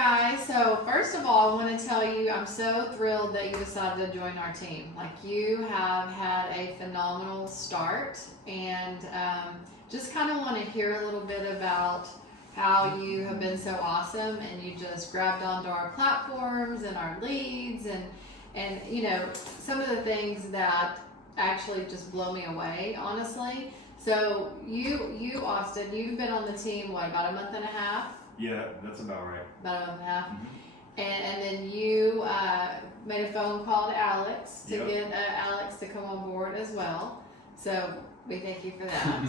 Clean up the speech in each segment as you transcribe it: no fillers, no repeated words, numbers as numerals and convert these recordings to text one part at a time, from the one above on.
guys. So first of all, I want to tell you I'm so thrilled that you decided to join our team. Like, you have had a phenomenal start, and just kind of want to hear a little bit about how you have been so awesome, and you just grabbed onto our platforms and our leads, and you know, some of the things that actually just blow me away, honestly. So you Austin, you've been on the team, what, about a month and a half? Yeah, that's about right. About a month and a half. Mm-hmm. And then you made a phone call to Alex to Yep. get Alex to come on board as well. So we thank you for that.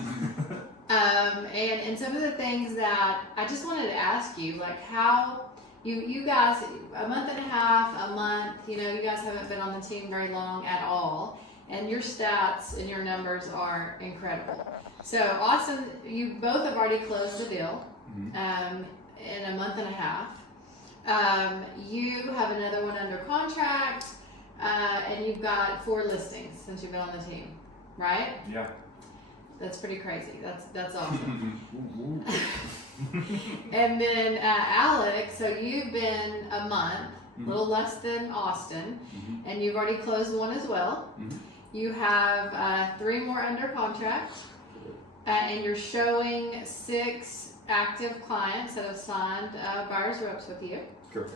And some of the things that I just wanted to ask you, like how you guys, a month and a half, a month, you know, you guys haven't been on the team very long at all. And your stats and your numbers are incredible. So Austin, you both have already closed the deal. Mm-hmm. In a month and a half. You have another one under contract, and you've got 4 listings since you've been on the team, right? Yeah. That's pretty crazy. That's awesome. And then Alex, so you've been a month, a little less than Austin, and you've already closed one as well. You have 3 more under contract, and you're showing 6 active clients that have signed buyer's reps with you. Correct.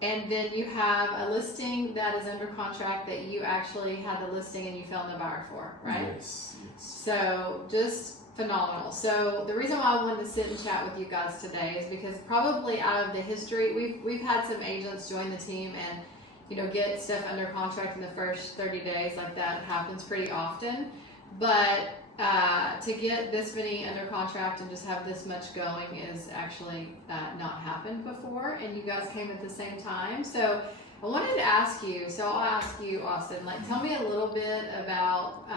And then you have a listing that is under contract that you actually had the listing and you found the buyer for, right? Yes. So just phenomenal. So the reason why I wanted to sit and chat with you guys today is because probably out of the history, we've had some agents join the team and, you know, get stuff under contract in the first 30 days. Like, that happens pretty often. But to get this many under contract and just have this much going is actually not happened before, and you guys came at the same time. So I wanted to ask you, so I'll ask you, Austin, like, tell me a little bit about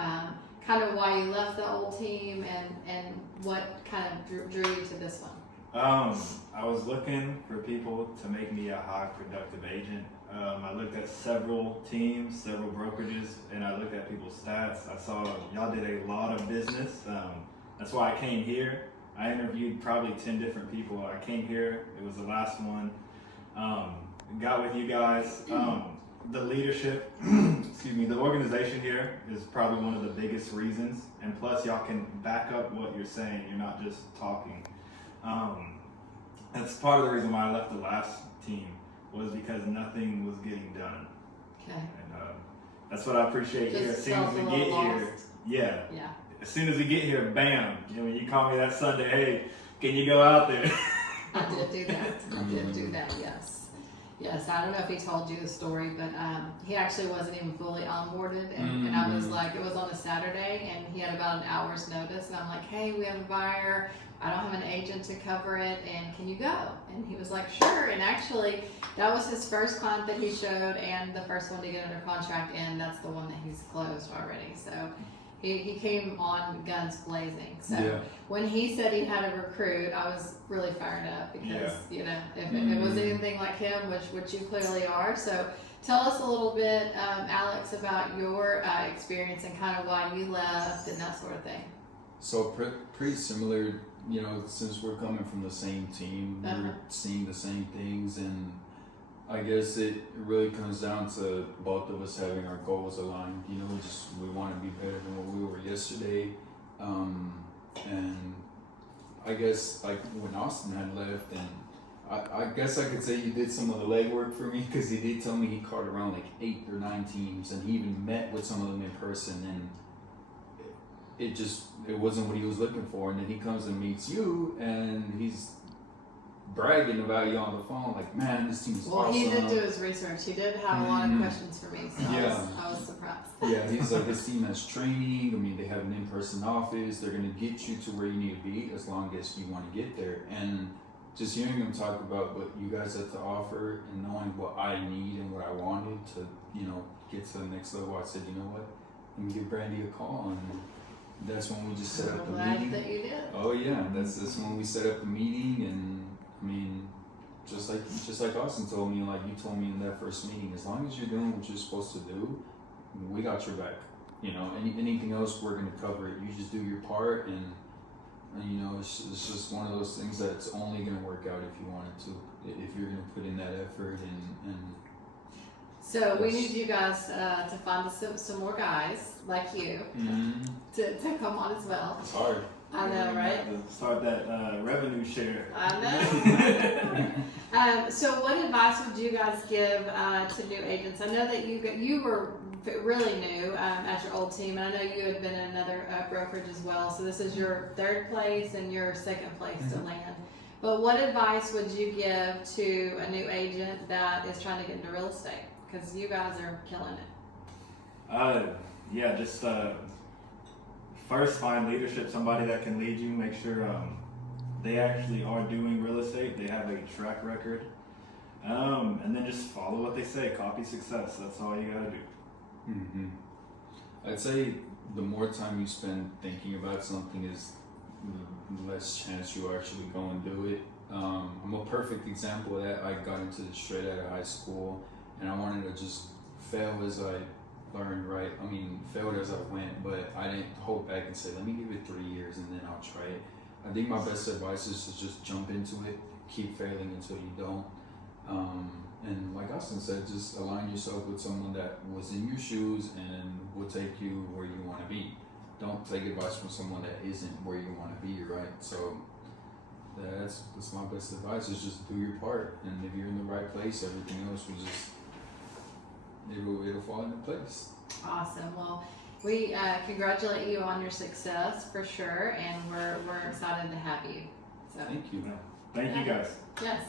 kind of why you left the old team and what kind of drew you to this one. I was looking for people to make me a high productive agent. I looked at several teams, several brokerages, and I looked at people's stats. I saw y'all did a lot of business. That's why I came here. I interviewed probably 10 different people. I came here. It was the last one. Got with you guys. The leadership, excuse me, the organization here is probably one of the biggest reasons. And plus, y'all can back up what you're saying. You're not just talking. That's part of the reason why I left the last team, was because nothing was getting done. Okay. And that's what I appreciate here. As Just soon as felt we a get little here, lost. yeah. Yeah. As soon as we get here, bam. You know, you call me that Sunday, hey, can you go out there? I did do that. I did do that, yes. Yes, I don't know if he told you the story, but he actually wasn't even fully onboarded. And I was like, it was on a Saturday, and he had about an hour's notice. And I'm like, hey, we have a buyer. I don't have an agent to cover it, and can you go? And he was like, sure. And actually, that was his first client that he showed, and the first one to get under contract, and that's the one that he's closed already. So he came on guns blazing. So when he said he had a recruit, I was really fired up because, you know, if it was anything like him, which you clearly are. So tell us a little bit, Alex, about your experience and kind of why you left and that sort of thing. So pretty similar, you know, since we're coming from the same team, we're seeing the same things, and I guess it really comes down to both of us having our goals aligned. You know, we want to be better than what we were yesterday, and I guess like when Austin had left, and I guess I could say you did some of the legwork for me, because he did tell me he called around like 8 or 9 teams, and he even met with some of them in person, and it wasn't what he was looking for. And then he comes and meets you, and he's bragging about you on the phone, like, man, this team's awesome. Well, he did do his research. He did have a lot of questions for me, so I was surprised. Yeah, he's like, this team has training. I mean, they have an in-person office. They're going to get you to where you need to be as long as you want to get there. And just hearing him talk about what you guys have to offer and knowing what I need and what I wanted to, you know, get to the next level, I said, you know what, let me give Brandy a call. And that's when we just set up the meeting. That you did. Oh yeah, that's when we set up the meeting. And I mean, just like Austin told me, like you told me in that first meeting, as long as you're doing what you're supposed to do, we got your back. You know, anything else, we're gonna cover it. You just do your part, and And, you know, it's just one of those things that's only going to work out if you want it to, if you're going to put in that effort and So we Yes. need you guys to find us some more guys like you to come on as well. it's hard. I know, right? Have to start that revenue share. I know. So what advice would you guys give to new agents? I know that you were really new at your old team, and I know you had been in another brokerage as well. So this is your third place and your second place to land. But what advice would you give to a new agent that is trying to get into real estate? Because you guys are killing it. Yeah, just first find leadership, somebody that can lead you. Make sure they actually are doing real estate. They have a track record, and then just follow what they say. Copy success. That's all you gotta do. I'd say the more time you spend thinking about something is the less chance you actually go and do it. I'm a perfect example of that. I got into this straight out of high school, and I wanted to just fail as I learned, right? I mean, failed as I went, but I didn't hold back and say, let me give it 3 years and then I'll try it. I think my best advice is to just jump into it, keep failing until you don't. And like Austin said, just align yourself with someone that was in your shoes and will take you where you want to be. Don't take advice from someone that isn't where you want to be, right? So that's my best advice, is just do your part. And if you're in the right place, everything else will just, it'll fall into place. Awesome. Well, we congratulate you on your success for sure, and we're excited to have you. So Thank you. Thank you guys. yes.